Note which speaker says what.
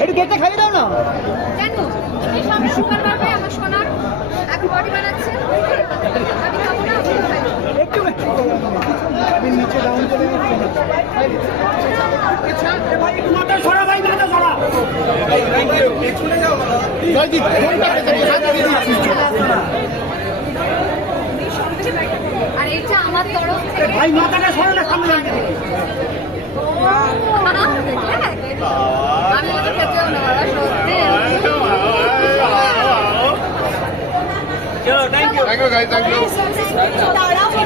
Speaker 1: একটু গেটটা খাইয়ে দাও না।
Speaker 2: কেন আমার সোনার এখন বডি বানাচ্ছে। আমি খাব না আপনি
Speaker 1: একটু আমি নিচে ডাউন করে
Speaker 2: আর এটা আমার তরফ থেকে
Speaker 1: ভাই মাথাটা সরে না সামনে
Speaker 3: thank you